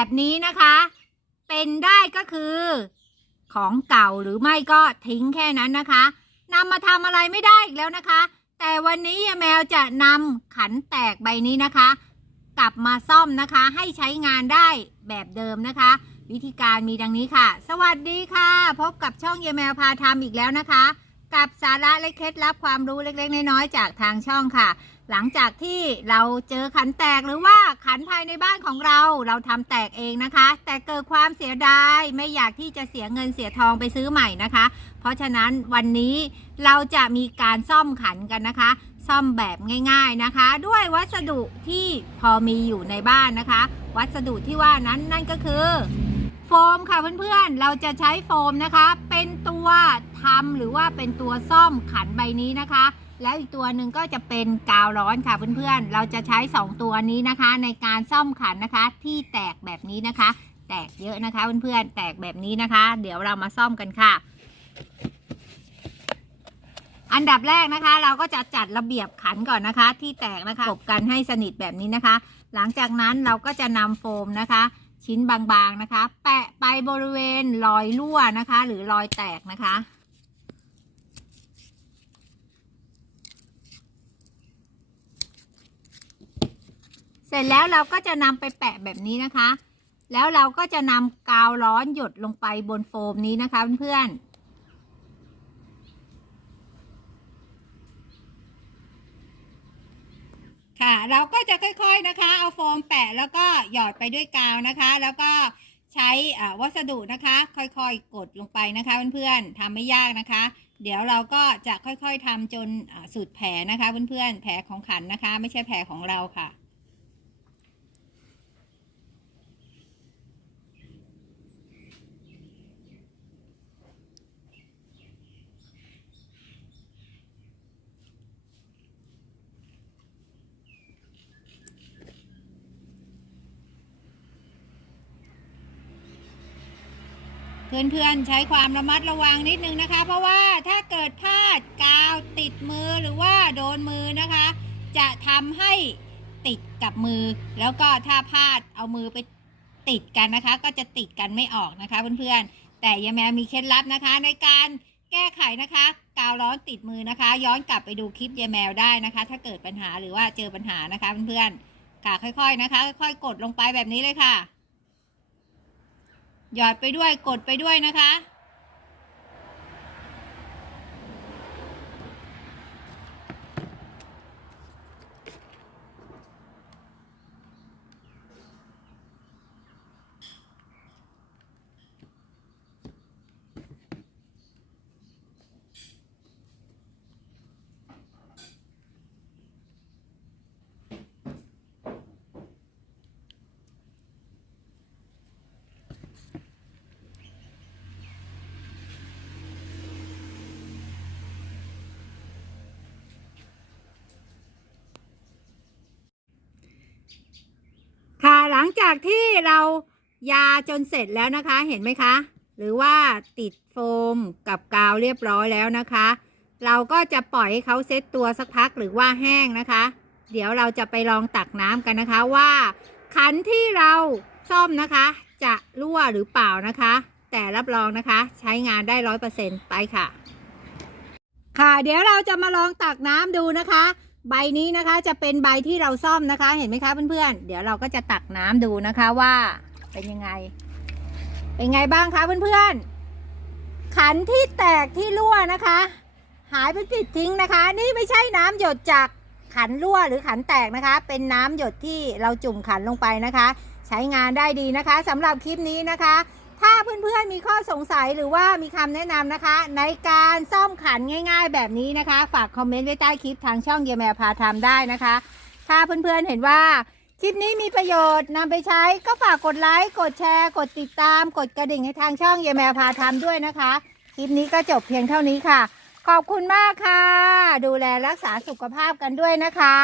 แบบนี้นะคะ เป็นได้ก็คือ ของเก่าหรือไม่ก็ทิ้งแค่นั้นนะคะนำมาทำอะไรไม่ได้อีกแล้วนะคะ แต่วันนี้ยายแมวจะนำขันแตกใบนี้นะคะ กลับมาซ่อมนะคะ ให้ใช้งานได้แบบเดิมนะคะ วิธีการมีดังนี้ค่ะ สวัสดีค่ะ พบกับช่องเยายแมวพาทำอีกแล้วนะคะ กับสาระและเคล็ดลับความรู้เล็ก ๆ น้อยๆจากทางช่องค่ะ หลังจากที่เราเจอขันแตกหรือว่าขันภายในบ้านของเราเราทำแตกเองนะคะ แต่เกิดความเสียดายไม่อยากที่จะเสียเงินเสียทองไปซื้อใหม่นะคะ เพราะฉะนั้นวันนี้เราจะมีการซ่อมขันกันนะคะ ซ่อมแบบง่าย ๆนะคะ ด้วยวัสดุที่พอมีอยู่ในบ้านนะคะ วัสดุที่ว่านั้นนั่นก็คือ โฟมค่ะเพื่อนๆ เราจะใช้โฟมนะคะ เป็นตัวทำหรือว่าเป็นตัวซ่อมขันใบนี้นะคะ แล้วอีกตัวหนึ่งก็จะเป็นกาวร้อนค่ะเพื่อนๆ เราจะใช้ 2 ตัวนี้นะคะ ในการซ่อมขันนะคะ ที่แตกแบบนี้นะคะ แตกเยอะนะคะเพื่อนๆ แตกแบบนี้นะคะ เดี๋ยวเรามาซ่อมกันค่ะ อันดับแรกนะคะ เราก็จะจัดระเบียบขันก่อนนะคะ ที่แตกนะคะกบกันให้สนิทแบบนี้นะคะ หลังจากนั้นเราก็จะนำโฟมนะคะ ชิ้นบางๆนะคะ แปะไปบริเวณรอยรั่วนะคะ หรือรอยแตกนะคะ เสร็จแล้วเราก็จะนำไปแปะแบบนี้นะคะ แล้วเราก็จะนำกาวร้อนหยดลงไปบนโฟมนี้นะคะเพื่อนๆ ค่ะ เราก็จะค่อยๆนะคะ เอาโฟมแปะแล้วก็หยอดไปด้วยกาวนะคะ แล้วก็ใช้อ่าวัสดุนะคะ ค่อยๆกดลงไปนะคะเพื่อนๆทำไม่ยากนะคะ เดี๋ยวเราก็จะค่อยๆทำจนสุดแผลนะคะเพื่อนๆแผลของขันนะคะ ไม่ใช่แผลของเราค่ะ เพื่อนๆใช้ความระมัดระวังนิดนึงนะคะ เพราะว่าถ้าเกิดพลาดกาวติดมือหรือว่าโดนมือนะคะ จะทำให้ติดกับมือ แล้วก็ถ้าพลาดเอามือไปติดกันนะคะ ก็จะติดกันไม่ออกนะคะเพื่อนๆแต่ยายแมวมีเคล็ดลับนะคะ ในการแก้ไขนะคะ กาวร้อนติดมือนะคะ ย้อนกลับไปดูคลิปยายแมวได้นะคะ ถ้าเกิดปัญหาหรือว่าเจอปัญหานะคะเพื่อนๆค่ะค่อยๆนะคะ ค่อยๆกดลงไปแบบนี้เลยค่ะ หยอดไปด้วยกดไปด้วยนะคะ งจากที่เรายาจนเสร็จแล้วนะคะ เห็นไหมคะ หรือว่าติดโฟมกับกาวเรียบร้อยแล้วนะคะ เราก็จะปล่อยให้เขาเซตตัวสักพักหรือว่าแห้งนะคะ เดี๋ยวเราจะไปลองตักน้ำกันนะคะว่า ขันที่เราซ่อมนะคะ จะรั่วหรือเปล่านะคะ แต่รับรองนะคะ ใช้งานได้ร้อยเปอร์เซ็นต์ไปค่ะ ค่ะ เดี๋ยวเราจะมาลองตักน้ำดูนะคะ ใบนี้นะคะจะเป็นใบที่เราซ่อมนะคะ เห็นไหมคะเพื่อนๆ เดี๋ยวเราก็จะตักน้ำดูนะคะว่าเป็นยังไง เป็นไงบ้างคะเพื่อนๆ ขันที่แตกที่รั่วนะคะ หายไปปิดทิ้งนะคะ นี่ไม่ใช่น้ำหยดจากขันรั่วหรือขันแตกนะคะ เป็นน้ำหยดที่เราจุ่มขันลงไปนะคะ ใช้งานได้ดีนะคะสำหรับคลิปนี้นะคะ ถ้าเพื่อนๆมีข้อสงสัยหรือว่ามีคำแนะนำนะคะ ในการซ่อมขันง่าย ๆ แบบนี้นะคะ ฝากคอมเมนต์ไว้ใต้คลิปทางช่องเยแมวพาทำได้นะคะ ถ้าเพื่อนๆเห็นว่าคลิปนี้มีประโยชน์นำไปใช้ก็ฝากกดไลค์ กดแชร์ กดติดตาม กดกระดิ่งให้ทางช่องเยแมวพาทำด้วยนะคะ คลิปนี้ก็จบเพียงเท่านี้ค่ะ ขอบคุณมากค่ะ ดูแลรักษาสุขภาพกันด้วยนะคะ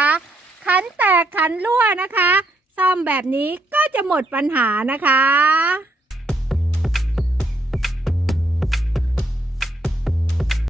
ขันแตกขันรั่วนะคะ ซ่อมแบบนี้ก็จะหมดปัญหานะคะ